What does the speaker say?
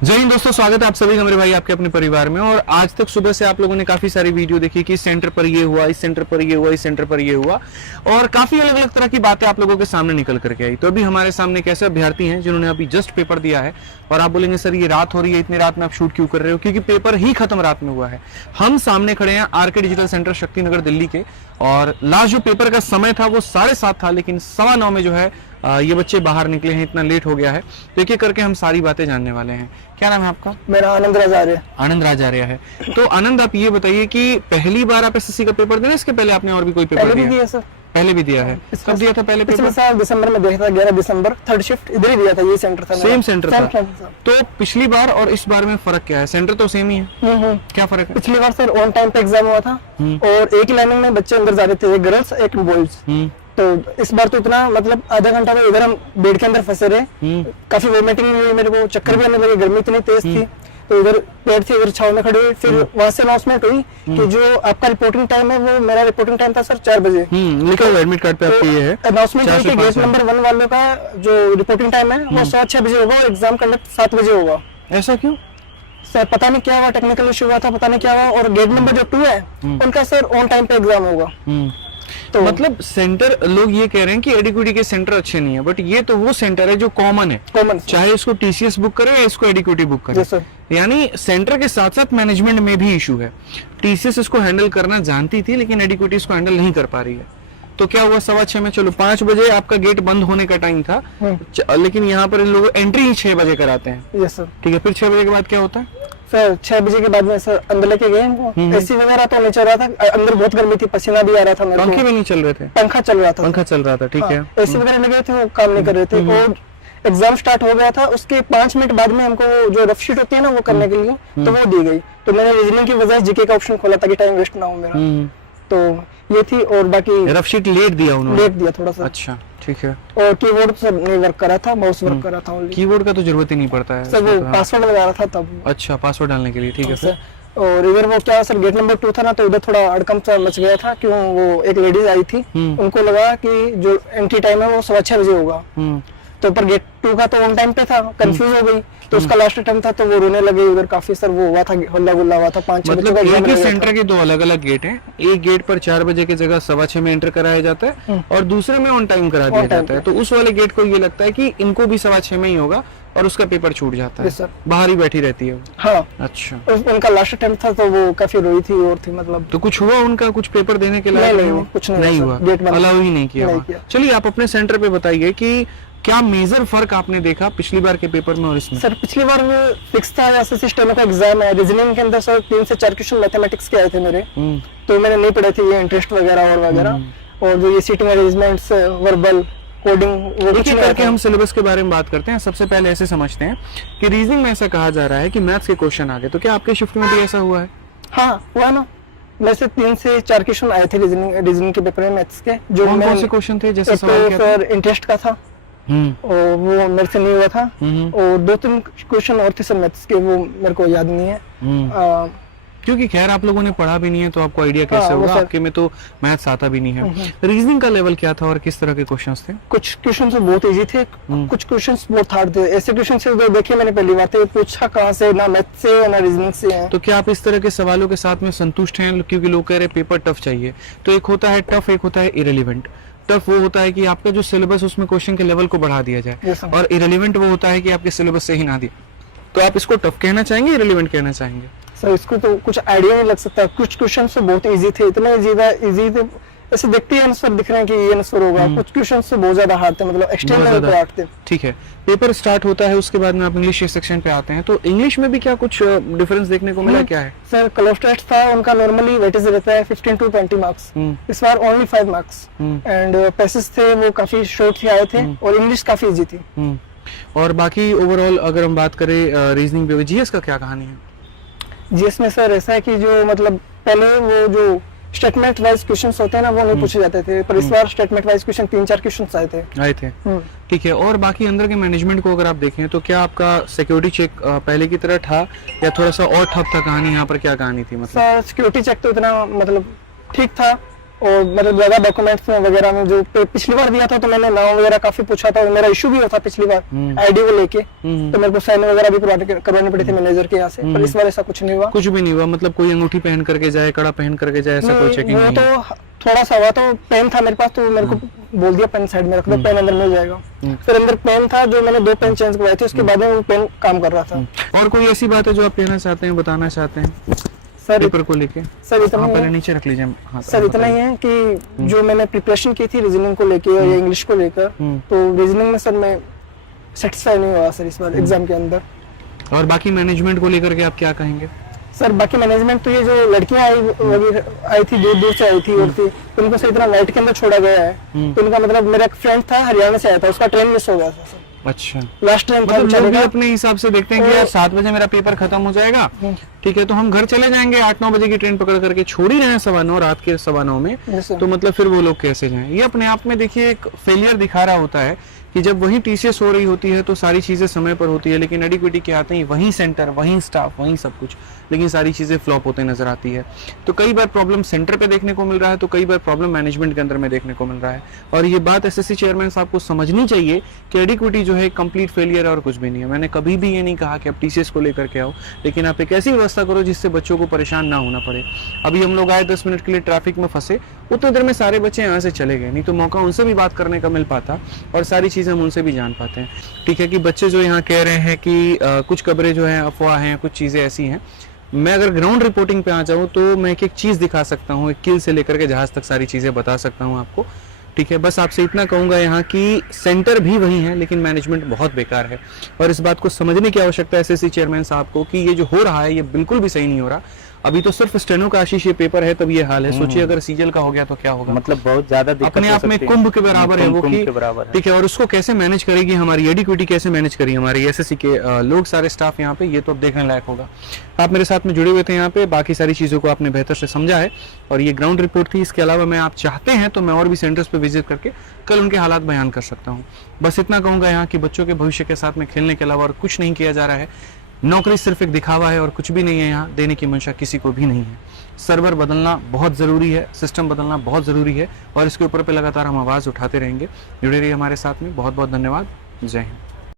जय हिंद दोस्तों, स्वागत है आप सभी का मेरे भाई आपके अपने परिवार में। और आज तक सुबह से आप लोगों ने काफी सारी वीडियो देखी कि इस सेंटर पर ये हुआ, इस सेंटर पर ये हुआ, इस सेंटर पर ये हुआ, और काफी अलग अलग तरह की बातें आप लोगों के सामने निकल करके आई। तो अभी हमारे सामने एक ऐसे अभ्यर्थी हैं जिन्होंने अभी जस्ट पेपर दिया है, और आप बोलेंगे सर ये रात हो रही है, इतनी रात में आप शूट क्यों कर रहे हो? क्योंकि पेपर ही खत्म रात में हुआ है। हम सामने खड़े हैं RK digital center Shaktinagar Delhi के, और लास्ट जो पेपर का समय था वो 7:30 था, लेकिन 9:15 में जो है ये बच्चे बाहर निकले हैं, इतना लेट हो गया है। तो एक एक करके हम सारी बातें जानने वाले हैं। क्या नाम है आपका? मेरा आनंद राजार्य। आनंद राजार्य है। तो आनंद, आप ये बताइए कि पहली बार आप एसएससी का पेपर दे रहे हैं, इसके पहले आपने और भी कोई पेपर दिया? सर पहले भी दिया है। कब दिया था पहले पेपर? पिछले साल दिसंबर में दिया था, 11 दिसंबर, थर्ड शिफ्ट इधर ही दिया था। ये सेंटर था, सेम सेंटर था। था। तो पिछली बार और इस बार में फर्क क्या है? सेंटर तो सेम ही है। क्या फर्क है? पिछली बार सर ऑन टाइम पे एग्जाम हुआ था, और एक ही लाइनिंग में बच्चे अंदर जा रहे थे, एक गर्ल्स एक बॉयज। तो इस बार तो इतना मतलब आधा घंटा में इधर हम बेड के अंदर फंसे रहे, काफी वोमिटिंग हुई, मेरे को चक्कर भी आने लगे, गर्मी इतनी तेज थी। तो इधर पेड़ थी, इधर छाव में खड़े हुए। फिर वहां से अनाउंसमेंट हुई कि जो आपका रिपोर्टिंग टाइम है, वो मेरा रिपोर्टिंग टाइम था सर 4 बजे। लिखा हुआ एडमिट कार्ड पे आपके ये है। अनाउंसमेंट हुई कि गेट नंबर 1 वालों का जो रिपोर्टिंग टाइम है वो 6 बजे होगा, और एग्जाम कंडक्ट 7 बजे होगा। ऐसा क्यों सर? पता नहीं क्या हुआ, टेक्निकल इशू हुआ था, पता नहीं क्या हुआ। और गेट नंबर जो 2 है उनका सर ऑन टाइम पे एग्जाम होगा। तो मतलब सेंटर, लोग ये कह रहे हैं कि एडिक्विटी के सेंटर अच्छे नहीं है, बट ये तो वो सेंटर है जो कॉमन है, चाहे इसको टीसीएस बुक करे या इसको एडिक्विटी बुक करे। यानी सेंटर के साथ साथ मैनेजमेंट में भी इशू है। टीसीएस इसको हैंडल करना जानती थी, लेकिन एडिक्विटी इसको हैंडल नहीं कर पा रही है। तो क्या हुआ 6:15 में? चलो 5 बजे आपका गेट बंद होने का टाइम था, लेकिन यहाँ पर लोग एंट्री ही 6 बजे कराते हैं। Yes sir. ठीक है, फिर 6 बजे के बाद क्या होता है? सर 6 बजे के बाद में सर अंदर लेके गए इनको। एसी वगैरह तो नहीं चल रहा था, अंदर बहुत गर्मी थी, पसीना भी आ रहा था मेरे को। पंखे भी नहीं चल रहे थे? पंखा चल रहा था। पंखा चल रहा था, ठीक है। एसी वगैरह लगे थे, वो काम नहीं कर रहे थे। और एग्जाम स्टार्ट हो गया था, उसके 5 मिनट बाद में हमको जो रफ शीट होती है ना, वो करने के लिए तो वो दी गई। तो मैंने रीजनिंग की वजह जीके का ऑप्शन खोला ताकि टाइम वेस्ट ना हो मेरा। तो ये थी। और बाकी रफ शीट लेट दिया उन्होंने? लेट दिया थोड़ा सा। अच्छा, ठीक है। और कीबोर्ड सर नहीं वर्क कर रहा था, माउस वर्क कर रहा था ओनली। कीबोर्ड का तो जरूरत ही नहीं पड़ता है सर, वो पासवर्ड लगा रहा था तब। अच्छा, पासवर्ड डालने के लिए, ठीक है सर। और इधर वो क्या सर, गेट नंबर 2 था ना, तो इधर थोड़ा अड़कम सा मच गया था। क्यों, वो एक लेडीज आई थी, उनको लगा कि जो एंट्री टाइम है वो 6:15 बजे होगा। तो पर गेट 2 का तो ऑन टाइम पे था, कंफ्यूज हो गई। तो उसका लास्ट टाइम था, तो वो रोने लगे। उधर काफी सर वो हुआ था, हल्ला गुल्ला हुआ था। 5-6 बजे का एक ही सेंटर के 2 अलग अलग गेट हैं। एक गेट पर 4 बजे की जगह 6:15 में एंटर कराया जाता है, और दूसरे में ऑन टाइम करा दिया जाता है। तो उस वाले गेट को ये लगता है कि इनको भी 6:15 में ही होगा, और उसका पेपर छूट जाता है। बाहर ही बैठी रहती है वो। हाँ। अच्छा, उनका लास्ट टाइम था, तो वो काफी रोई थी और थी मतलब। तो कुछ हुआ उनका, कुछ पेपर देने के लिए? नहीं, कुछ नहीं हुआ, अलाउ ही नहीं किया। चलिए आप अपने सेंटर पे बताइए कि क्या मेजर फर्क आपने देखा पिछली बार के पेपर में और इसमें? सर पिछली बार वो फिक्स था, एसएससी स्टेनो का एग्जाम है। रीजनिंग के अंदर सर 3 से 4 क्वेश्चन मैथमेटिक्स के आए थे मेरे, तो मैंने नहीं पढ़े थे ये इंटरेस्ट वगैरह और वगैरह। और जो ये सीटिंग अरेंजमेंट्स, वर्बल कोडिंग, वो कुछ करके हम सिलेबस के बारे में बात करते हैं। सबसे पहले ऐसे समझते हैं कि रीजनिंग में ऐसा कहा जा रहा है कि मैथ्स के क्वेश्चन आ गए, तो क्या आपके शिफ्ट में भी ऐसा हुआ है? हाँ हुआ ना। वैसे 3 से 4 क्वेश्चन आए थे रीजनिंग के पेपर में मैथ्स के। जो कौन से क्वेश्चन थे? जैसे सवाल क्या था? सर इंटरेस्ट का था, और वो मेरे से नहीं हुआ था। और 2-3 क्वेश्चन और थे सर मैथ्स के, वो मेरे को याद नहीं है। क्योंकि खैर आप लोगों ने पढ़ा भी नहीं है, तो आपको आइडिया कैसे होगा? आपके में तो मैथ्स आता भी नहीं है। रीजनिंग का लेवल क्या था और किस तरह के क्वेश्चंस थे? कुछ क्वेश्चंस बहुत इजी थे, कुछ क्वेश्चंस बहुत हार्ड थे। ऐसे क्वेश्चंस जो देखे मैंने पहली बार, थे पूछा कहाँ से, ना मैथ्स से ना रीजनिंग से है। तो क्या आप इस तरह के सवालों के साथ में संतुष्ट हैं? क्योंकि लोग कह रहे हैं पेपर टफ चाहिए। तो एक होता है टफ, एक होता है इरेलीवेंट। टफ वो होता है कि आपका जो सिलेबस उसमें क्वेश्चन के लेवल को बढ़ा दिया जाए, और इरेलीवेंट वो होता है कि आपके सिलेबस से ही ना दिया। तो आप इसको टफ कहना चाहेंगे, इरेलीवेंट कहना चाहेंगे? सर इसको तो कुछ आइडिया नहीं लग सकता। कुछ क्वेश्चन तो बहुत इजी थे, इतना इजी थे, ऐसे देखते ही आंसर दिख रहे हैं कि ये आंसर होगा। कुछ क्वेश्चन तो बहुत ज्यादा हार्ड थे, मतलब एक्सट्रीम लेवल पे हार्ड थे। ठीक है, पेपर स्टार्ट होता है, उसके बाद में आप इंग्लिश सेक्शन पे आते हैं, तो इंग्लिश में भी क्या कुछ डिफरेंस देखने को मिला? क्या है सर? क्लोस्टेट था उनका, नॉर्मली वेटेज रहता है 15 to 20 मार्क्स, इस बार ओनली 5 मार्क्स। एंड पैसेज थे वो काफी शॉर्ट ही आए थे, और इंग्लिश काफी इजी थी। और बाकी ओवरऑल अगर हम बात करें रीजनिंग पे, जीएस का क्या कहानी है? जीएस में सर ऐसा है कि जो मतलब पहले वो जो स्टेटमेंट वाइज क्वेश्चंस होते हैं ना, वो नहीं पूछे जाते थे, पर इस बार स्टेटमेंट वाइज क्वेश्चन 3-4 क्वेश्चंस आए थे। ठीक है। और बाकी अंदर के मैनेजमेंट को अगर आप देखें, तो क्या आपका सिक्योरिटी चेक पहले की तरह था, या थोड़ा सा और ठप था कहानी? यहाँ पर क्या कहानी थी मतलब? सर सिक्योरिटी चेक तो इतना मतलब ठीक था, और मतलब ज्यादा डॉक्यूमेंट्स वगैरह में जो पिछली बार दिया था तो मैंने नाम वगैरह काफी पूछा था, मेरा इशू भी हुआ था पिछली बार आईडी को लेके, तो मेरे को साइन वगैरह भी करवानी पड़ी थी मैनेजर के यहाँ से, पर इस बार ऐसा कुछ नहीं हुआ। कुछ भी नहीं हुआ, मतलब कोई अंगूठी पहन करके जाए, कड़ा पहन करके जाए, ऐसा कोई चेकिंग वो नहीं? तो थोड़ा सा हुआ, तो पेन था मेरे पास, तो मेरे को बोल दिया पेन साइड में रख दो, पेन अंदर मिल जाएगा। फिर अंदर पेन था, जो मैंने 2 पेन चेंज करवाए थे, उसके बाद में वो पेन काम कर रहा था। और कोई ऐसी बात है जो आप कहना चाहते हैं, बताना चाहते हैं सर पेपर को लेके? सर इतना पहले नीचे रख लीजिए। हाँ, सर इतना ही है कि जो मैंने प्रिपरेशन की थी रीजनिंग को लेके या इंग्लिश को लेकर, तो रीजनिंग में सर मैं सेटिस्फाई नहीं हुआ सर इस बार एग्जाम के अंदर। और बाकी मैनेजमेंट को लेकर के आप क्या कहेंगे? सर बाकी मैनेजमेंट तो ये जो लड़कियां आई थी दूर दूर से आई थी और थी, तो उनको सर इतना नाइट के अंदर छोड़ा गया है, तो उनका मतलब मेरा एक फ्रेंड था हरियाणा से आया था, उसका ट्रेन मिस हो गया था सर। अच्छा, लास्ट टाइम था मतलब लोग भी अपने हिसाब से देखते हैं कि यार 7 बजे मेरा पेपर खत्म हो जाएगा, ठीक है, तो हम घर चले जाएंगे 8-9 बजे की ट्रेन पकड़ करके, छोड़ ही रहे हैं 9:15 रात के 9:15 में, तो मतलब फिर वो लोग कैसे जाएं? ये अपने आप में देखिए एक फेलियर दिखा रहा होता है कि जब वही टीसीएस हो रही होती है तो सारी चीजें समय पर होती है, लेकिन एडिक्विटी के आते ही वही सेंटर, वही स्टाफ, वही सब कुछ, लेकिन सारी चीजें फ्लॉप होते नजर आती है। तो कई बार प्रॉब्लम सेंटर पे देखने को मिल रहा है, तो कई बार प्रॉब्लम मैनेजमेंट के अंदर में देखने को मिल रहा है। और ये बात एसएससी चेयरमैन साहब को समझनी चाहिए कि एडिक्विटी जो है कंप्लीट फेलियर है और कुछ भी नहीं है। मैंने कभी भी ये नहीं कहा कि आप टीसीएस को लेकर के आओ, लेकिन आप एक ऐसी व्यवस्था करो जिससे बच्चों को परेशान ना होना पड़े। अभी हम लोग आए 10 मिनट के लिए, ट्रैफिक में फंसे, उतने देर में सारे बच्चे यहाँ से चले गए, नहीं तो मौका उनसे भी बात करने का मिल पाता और सारी चीजें हम उनसे भी जान पाते हैं। ठीक है कि बच्चे जो यहाँ कह रहे हैं कि कुछ खबरें जो हैं अफवाह हैं, कुछ चीजें ऐसी हैं, मैं अगर ग्राउंड रिपोर्टिंग पे आ जाऊँ तो मैं एक चीज दिखा सकता हूँ, एक किल से लेकर के जहाज तक सारी चीजें बता सकता हूँ आपको। ठीक है, बस आपसे इतना कहूंगा यहाँ कि सेंटर भी वही है, लेकिन मैनेजमेंट बहुत बेकार है और इस बात को समझने की आवश्यकता है एसएससी चेयरमैन साहब को कि ये जो हो रहा है ये बिल्कुल भी सही नहीं हो रहा। अभी तो सिर्फ स्टेनो का आशीष ये पेपर है तब ये हाल है, सोचिए अगर सीजल का हो गया तो क्या होगा। मतलब बहुत ज्यादा अपने आप में कुंभ के बराबर है वो कि, है। ठीक है, और उसको कैसे मैनेज करेगी हमारी एडिक्विटी, कैसे मैनेज करेगी हमारी एसएससी के लोग, सारे स्टाफ यहाँ पे, ये तो अब देखने लायक होगा। आप मेरे साथ में जुड़े हुए थे यहाँ पे, बाकी सारी चीजों को आपने बेहतर से समझा है और ये ग्राउंड रिपोर्ट थी। इसके अलावा मैं आप चाहते हैं तो मैं और भी सेंटर्स पे विजिट करके कल उनके हालात बयान कर सकता हूँ। बस इतना कहूंगा यहाँ कि बच्चों के भविष्य के साथ में खेलने के अलावा और कुछ नहीं किया जा रहा है। नौकरी सिर्फ एक दिखावा है और कुछ भी नहीं है, यहाँ देने की मंशा किसी को भी नहीं है। सर्वर बदलना बहुत ज़रूरी है, सिस्टम बदलना बहुत ज़रूरी है और इसके ऊपर पे लगातार हम आवाज़ उठाते रहेंगे। जुड़े रहिए हमारे साथ में। बहुत बहुत धन्यवाद। जय हिंद।